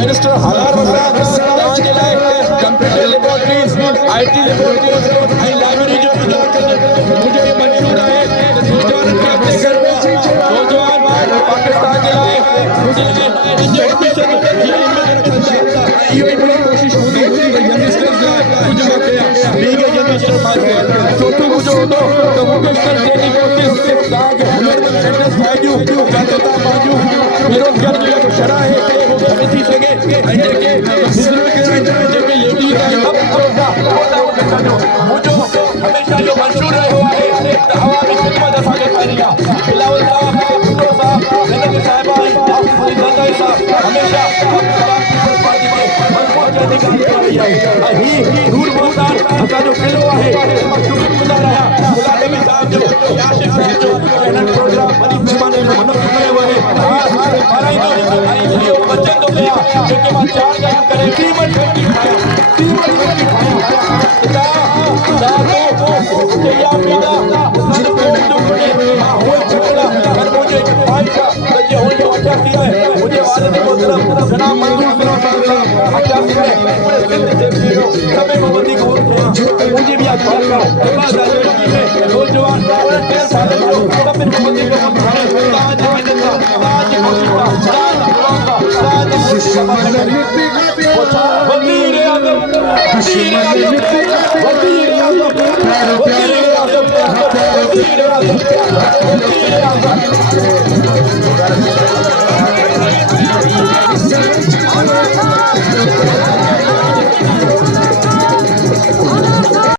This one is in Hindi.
मिनिस्टर हज़ार कंप्यूटर लेबोरेटरीज IT लेबोरेटरीज ऐं लाइब्रेरी जो मुझे ये मंजूर है नौजवाननि खे अॻिते करणो आहे नौजवान पाकिस्तान जे लाइ इहो ई मुंहिंजी कोशिशि हूंदी यंगस्टर्स लाइ कुझु मां कयां ॿी के यंगस्टर मां चोथों मुंहिंजो हूंदो त वोकेशनल ट्रेनिंग कोर्सिस तव्हांखे हुनरमंद सेंटर्स ठाहिजूं जिते तव्हां पंहिंजूं बेरोज़गार जो जेको शरह आहे उहो घटि थी सघे ऐं जेके बुज़ुर्ग आहिनि जेके लेडीज़ आहिनि मुंहिंजो हमेशह इहो मंशूर रहियो आहे त अवामी ख़िदमत असांखे करणी आहे बिलावल साहब भुट्टो साहब हिनके साहिबा आसिफ अली ज़रदारी साहब हमेशह पार्टी में मज़बूत जल्दी काम कर रही है ऐं ही नूर मोहतार असांजो किलो आहे मां शुक्रगुज़ार आहियां गुलाम नबी साहब जो आशिफ साहब जो हिननि प्रोग्राम वॾी पैमाने में मनोरंजन कयो आहे हराईंदो ऐं इहो बचंदो पिया जेके मां 4 ॻाल्हियूं करे क़ीमत घटि खायां